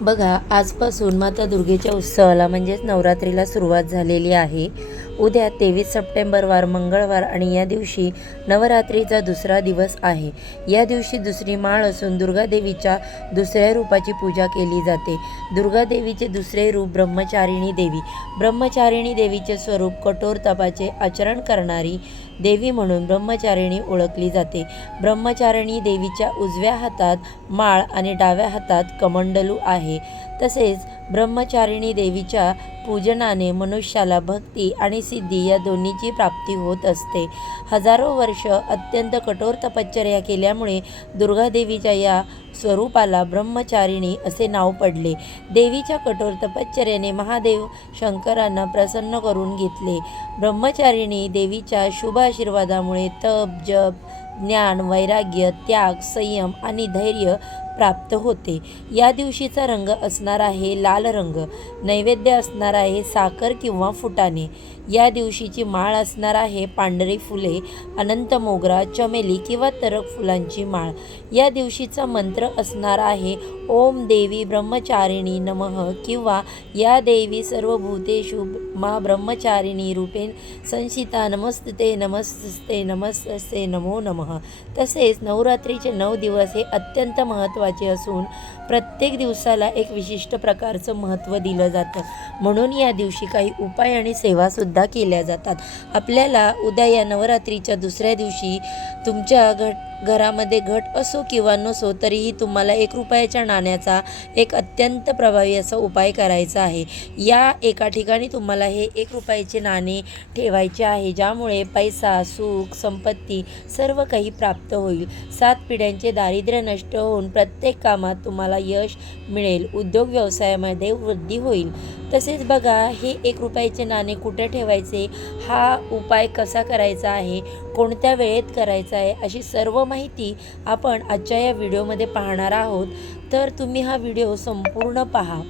बघा आजपासून माता दुर्गेच्या उत्सवाला म्हणजेच नवरात्रीला सुरुवात झालेली आहे. उद्या तेवीस सप्टेंबरवार मंगळवार आणि या दिवशी नवरात्रीचा दुसरा दिवस आहे. या दिवशी दुसरी माळ असून दुर्गादेवीच्या दुसऱ्या रूपाची पूजा केली जाते. दुर्गादेवीचे दुसरे रूप ब्रह्मचारिणी देवी. ब्रह्मचारिणी देवीचे स्वरूप कठोर तपाचे आचरण करणारी देवी म्हणून ब्रह्मचारिणी ओळखली जाते. ब्रह्मचारिणी देवीच्या उजव्या हातात माळ आणि डाव्या हातात कमंडलू आहे. तसेच ब्रह्मचारिणी देवीच्या पूजनाने मनुष्याला भक्ती आणि सिद्धी या दोन्हीची प्राप्ती होत असते. हजारो वर्ष अत्यंत कठोर तपश्चर्या केल्यामुळे दुर्गादेवीच्या या स्वरूपाला ब्रह्मचारिणी असे नाव पडले. देवीच्या कठोर तपश्चर्याने महादेव शंकरांना प्रसन्न करून घेतले. ब्रह्मचारिणी देवीच्या शुभ आशीर्वादामुळे तप जप ज्ञान वैराग्य त्याग संयम आणि धैर्य प्राप्त होते. या दिवशीचा रंग असणार आहे लाल रंग. नैवेद्य असणार आहे साखर किंवा फुटाणे. या दिवशीची माळ असणार आहे पांढरी फुले अनंत मोगरा चमेली किंवा तरक फुलांची माळ. या दिवशीचा मंत्र असणार आहे ओम देवी ब्रह्मचारिणी नमः किंवा या देवी सर्वभूतेषु मा ब्रह्मचारिणी रूपेण संशिता नमस्ते नमस्ते नमस्ते नमो नमः. तसेच नवरात्रीचे नऊ दिवस हे अत्यंत महत्त्वाचे असून प्रत्येक दिवसाला एक विशिष्ट प्रकारचं महत्त्व दिलं जातं. म्हणून या दिवशी काही उपाय आणि सेवासुद्धा केल्या जातात. आपल्याला उद्या या नवरात्रीच्या दुसऱ्या दिवशी तुमच्या घट घरामध्ये घट असो किंवा नसो तरीही तुम्हाला एक रुपयाच्या नाण्याचा एक अत्यंत प्रभावी असा उपाय करायचा आहे. या एका ठिकाणी तुम्हाला हे एक रुपयाचे नाणे ठेवायचे आहे ज्यामुळे पैसा सुख संपत्ती सर्व काही प्राप्त होईल. सात पिढ्यांचे दारिद्र्य नष्ट होऊन प्रत्येक कामात तुम्हाला यश मिळेल. उद्योग व्यवसायामध्ये वृद्धी होईल. तसेच बघा हे एक रुपयाचे नाणे कुठे ठेवायचे? हा उपाय कसा करायचा आहे? कोणत्या वेळेत करायचा आहे? अशी सर्व माहिती आपण आजच्या या व्हिडिओमध्ये पाहणार आहोत. तर तुम्ही हा व्हिडिओ संपूर्ण पहा.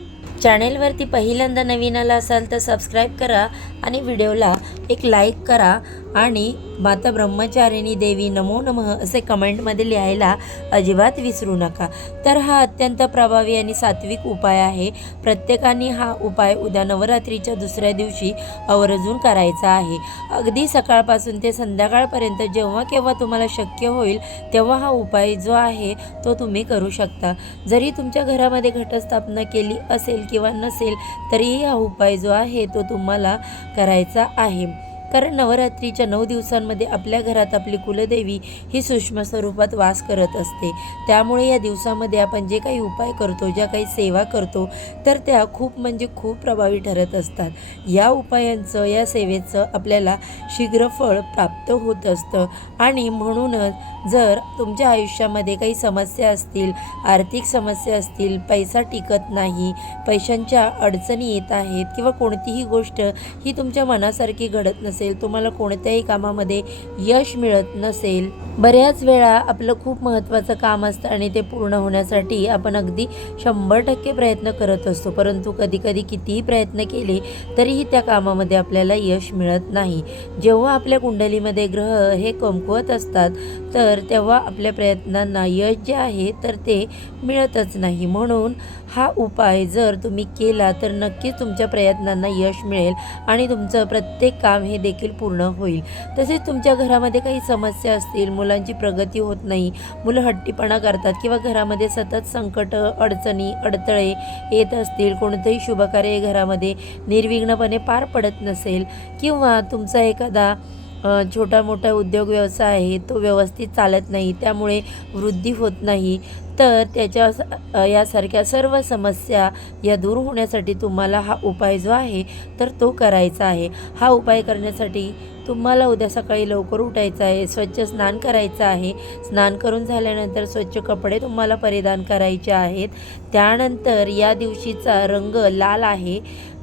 चॅनेलवरती पहिल्यांदा नवीन आला असाल तर सबस्क्राईब करा आणि व्हिडिओला एक लाईक करा. आणि माता ब्रह्मचारिणी देवी नमो नमः असे कमेंटमध्ये लिहायला अजिबात विसरू नका. तर हा अत्यंत प्रभावी आणि सात्विक उपाय आहे. प्रत्येकाने हा उपाय उद्या नवरात्रीच्या दुसऱ्या दिवशी आवर्जून करायचा आहे. अगदी सकाळपासून ते संध्याकाळपर्यंत जेव्हा केव्हा तुम्हाला शक्य होईल तेव्हा हा उपाय जो आहे तो तुम्ही करू शकता. जरी तुमच्या घरामध्ये घटस्थापना केली असेल किंवा नसेल तरीही हा उपाय जो आहे तो तुम्हाला करायचा आहे. कारण नवरात्रीच्या नऊ दिवसांमध्ये आपल्या घरात आपली कुलदेवी ही सूक्ष्म स्वरूपात वास करत असते. त्यामुळे या दिवसामध्ये आपण जे काही उपाय करतो ज्या काही सेवा करतो तर त्या खूप म्हणजे खूप प्रभावी ठरत असतात. या उपायांचं या सेवेचं आपल्याला शीघ्र फळ प्राप्त होत असतं. आणि म्हणूनच जर तुमच्या आयुष्यामध्ये काही समस्या असतील आर्थिक समस्या असतील पैसा टिकत नाही पैशांच्या अडचणी येत आहेत किंवा कोणतीही गोष्ट ही तुमच्या मनासारखी घडत नसेल तुम्हाला कोणत्याही कामामध्ये यश मिळत नसेल बऱ्याच वेळा आपलं खूप महत्त्वाचं काम असतं आणि ते पूर्ण होण्यासाठी आपण अगदी शंभर टक्के प्रयत्न करत असतो. परंतु कधीकधी कितीही प्रयत्न केले तरीही त्या कामामध्ये आपल्याला यश मिळत नाही. जेव्हा आपल्या कुंडलीमध्ये ग्रह हे कमकुवत असतात तर तेव्हा आपल्या प्रयत्नांना यश जे आहे तर ते मिळतच नाही. म्हणून हा उपाय जर तुम्ही केला तर नक्कीच तुमच्या प्रयत्नांना यश मिळेल आणि तुमचं प्रत्येक काम हे देखील पूर्ण होईल. तसेच तुमच्या घरामध्ये काही समस्या असतील मुलांची प्रगती होत नाही मुलं हट्टीपणा करतात किंवा घरामध्ये सतत संकट अडचणी अडथळे येत असतील कोणतंही शुभकार्य घरामध्ये निर्विघ्नपणे पार पडत नसेल किंवा तुमचा एखादा छोटा मोठा उद्योग व्यवसाय आहे तो व्यवस्थित चालत नाही त्यामुळे वृद्धी होत नाही. तर त्याच्या यासारख्या सर्व समस्या या दूर होण्यासाठी तुम्हाला हा उपाय जो आहे तर तो करायचा आहे. हा उपाय करण्यासाठी तुम्हाला उद्या सकाळी लवकर उठायचं आहे स्वच्छ स्नान करायचं आहे. स्नान करून झाल्यानंतर स्वच्छ कपडे तुम्हाला परिधान करायचे आहेत. त्यानंतर या दिवशीचा रंग लाल आहे.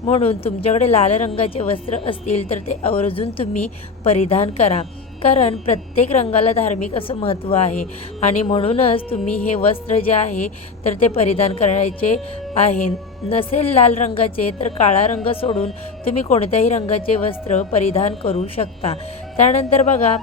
म्हणून तुमच्याकडे लाल रंगाचे वस्त्र असतील तर ते आवर्जून तुम्ही परिधान करा. कारण प्रत्येक रंगाला धार्मिक असं महत्त्व आहे. आणि म्हणूनच तुम्ही हे वस्त्र जे आहे तर ते परिधान करायचे आहे. नसेल लाल रंगाचे तर काळा रंग सोडून तुम्ही कोणत्याही रंगाचे वस्त्र परिधान करू शकता. त्यानंतर बघा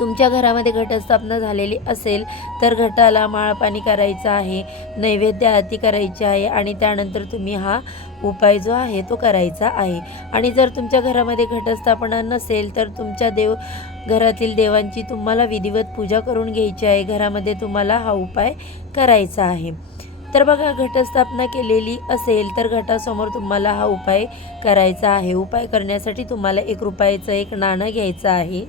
तुमच्या घरामध्ये घटस्थापना झालेली असेल तर घटाला माळपाणी करायचं आहे नैवेद्य आरती करायची आहे आणि त्यानंतर तुम्ही हा उपाय जो आहे तो करायचा आहे. आणि जर तुमच्या घरामध्ये घटस्थापना नसेल तर तुमच्या देव घरातील देवांची तुम्हाला विधिवत पूजा करून घ्यायची आहे. घरामध्ये तुम्हाला हा उपाय करायचा आहे. तर बघा घटस्थापना केलेली असेल तर घटासमोर तुम्हाला हा उपाय करायचा आहे. उपाय करण्यासाठी तुम्हाला एक रुपयाचं एक नाणं घ्यायचं आहे.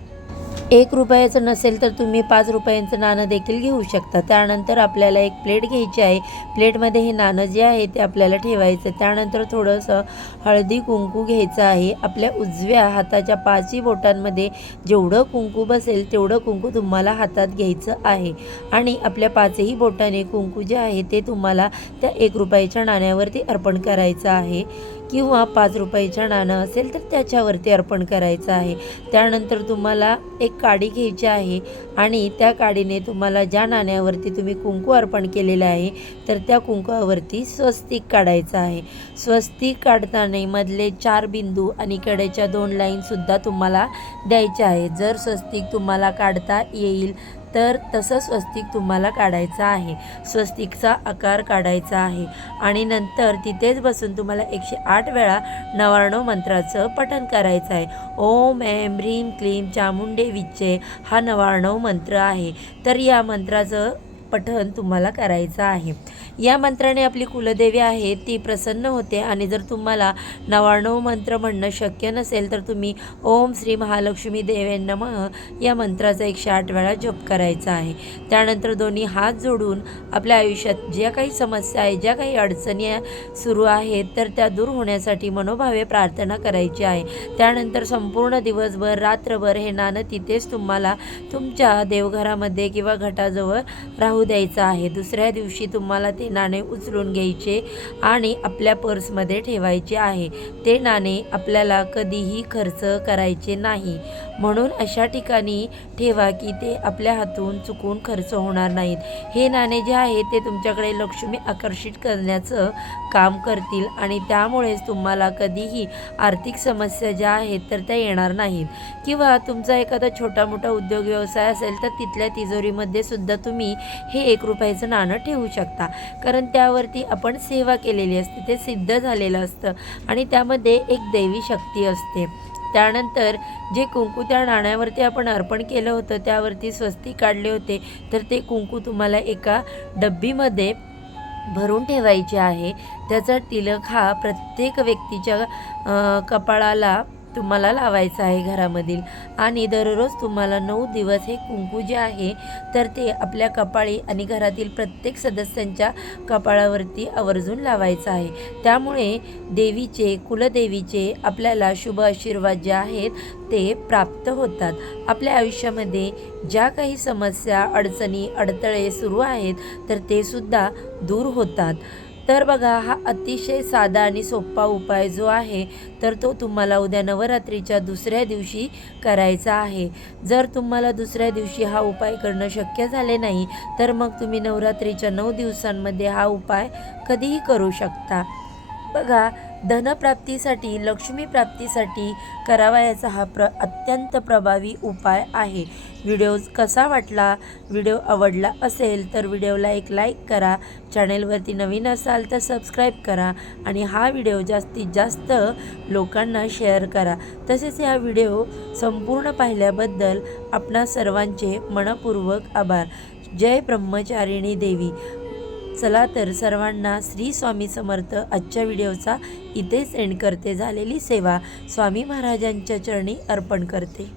एक रुपयाचं नसेल तर तुम्ही पाच रुपयांचं नाणं देखील घेऊ शकता. त्यानंतर आपल्याला एक प्लेट घ्यायची आहे. प्लेटमध्ये हे नाणं जे आहे ते आपल्याला ठेवायचं. त्यानंतर थोडंसं हळदी कुंकू घ्यायचं आहे. आपल्या उजव्या हाताच्या पाचही बोटांमध्ये जेवढं कुंकू बसेल तेवढं कुंकू तुम्हाला हातात घ्यायचं आहे. आणि आपल्या पाचही बोटाने कुंकू जे आहे ते तुम्हाला त्या एक रुपयाच्या नाण्यावरती अर्पण करायचं आहे. किंवा पाच रुपयाच्या नाणं असेल तर त्याच्यावरती अर्पण करायचं आहे. त्यानंतर तुम्हाला एक काडी घ्यायची आहे आणि त्या काडीने तुम्हाला ज्या नाण्यावरती तुम्ही कुंकू अर्पण केलेलं आहे तर त्या कुंकूवरती स्वस्तिक काढायचं आहे. स्वस्तिक काढताना मधले चार बिंदू आणि कडेच्या दोन लाईनसुद्धा तुम्हाला द्यायच्या आहेत जर स्वस्तिक तुम्हाला काढता येईल तर तसं स्वस्तिक तुम्हाला काढायचं आहे. स्वस्तिकचा आकार काढायचा आहे. आणि नंतर तिथेच बसून तुम्हाला एकशे आठ वेळा नवार्णव मंत्राचं पठण करायचं आहे. ओम ऐम ह्रीम क्लीं चामुंडे विच्चे हा नवार्णव मंत्र आहे. तर या मंत्राचं पठण तुम्हाला करायचं आहे. या मंत्राने आपली कुलदेवी आहे ती प्रसन्न होते आणि जर तुम्हाला नवाण्णव मंत्र म्हणणं शक्य नसेल तर तुम्ही ओम श्री महालक्ष्मी देवे नमः या मंत्राचा एकशे आठ वेळा जप करायचा आहे. त्यानंतर दोन्ही हात जोडून आपल्या आयुष्यात ज्या काही समस्या आहे ज्या काही अडचणी सुरू आहेत तर त्या दूर होण्यासाठी मनोभावे प्रार्थना करायची आहे. त्यानंतर संपूर्ण दिवसभर रात्रभर हे नाणं तिथेच तुम्हाला तुमच्या देवघरामध्ये किंवा घटाजवळ राहू द्यायचं आहे. दुसऱ्या दिवशी तुम्हाला ते नाणे उचलून घ्यायचे आणि आपल्या पर्समध्ये ठेवायचे आहे. ते नाणे आपल्याला कधीही खर्च करायचे नाही. म्हणून अशा ठिकाणी ठेवा की ते आपल्या हातून चुकून खर्च होणार नाहीत. हे नाणे जे आहे ते तुमच्याकडे लक्ष्मी आकर्षित करण्याचं काम करतील आणि त्यामुळेच तुम्हाला कधीही आर्थिक समस्या ज्या आहेत तर त्या येणार नाहीत. किंवा तुमचा एखादा छोटा मोठा उद्योग व्यवसाय असेल तर तिथल्या तिजोरीमध्ये सुद्धा तुम्ही हे एक रुपयाचं नाणं ठेवू शकता. कारण त्यावरती आपण सेवा केलेली असते ते सिद्ध झालेलं असतं आणि त्यामध्ये एक दैवी शक्ती असते. त्यानंतर जे कुंकू त्या नाण्यावरती आपण अर्पण केलं होतं त्यावरती स्वस्ती काढले होते तर ते कुंकू तुम्हाला एका डब्बीमध्ये भरून ठेवायचे आहे. त्याचा तिलक हा प्रत्येक व्यक्तीच्या कपाळाला तुम्हाला लावायचं आहे घरामधील. आणि दररोज तुम्हाला नऊ दिवस हे कुंकू जे आहे तर ते आपल्या कपाळी आणि घरातील प्रत्येक सदस्यांच्या कपाळावरती आवर्जून लावायचं आहे. त्यामुळे देवीचे कुलदेवीचे आपल्याला शुभ आशीर्वाद जे आहेत ते प्राप्त होतात. आपल्या आयुष्यामध्ये ज्या काही समस्या अडचणी अडथळे सुरू आहेत तर ते सुद्धा दूर होतात. तर बघा हा अतिशय साधा आणि सोपा उपाय जो आहे तर तो तुम्हाला उद्या नवरात्रीच्या दुसऱ्या दिवशी करायचा आहे. जर तुम्हाला दुसऱ्या दिवशी हा उपाय करणं शक्य झाले नाही तर मग तुम्ही नवरात्रीच्या नऊ दिवसांमध्ये हा उपाय कधीही करू शकता. बघा धनप्राप्तीसाठी लक्ष्मी प्राप्तीसाठी करावयाचा हा प्र अत्यंत प्रभावी उपाय आहे. व्हिडिओ कसा वाटला व्हिडिओ आवडला असेल तर व्हिडिओला एक लाईक करा चॅनेलवरती नवीन असाल तर सबस्क्राईब करा आणि हा व्हिडिओ जास्तीत जास्त लोकांना शेअर करा. तसेच हा व्हिडिओ संपूर्ण पाहिल्याबद्दल आपणा सर्वांचे मनपूर्वक आभार. जय ब्रह्मचारिणी देवी. चला तर सर्वांना श्री स्वामी समर्थ आजच्या व्हिडिओचा इथेच एंड करते. झालेली सेवा स्वामी महाराजांच्या चरणी अर्पण करते.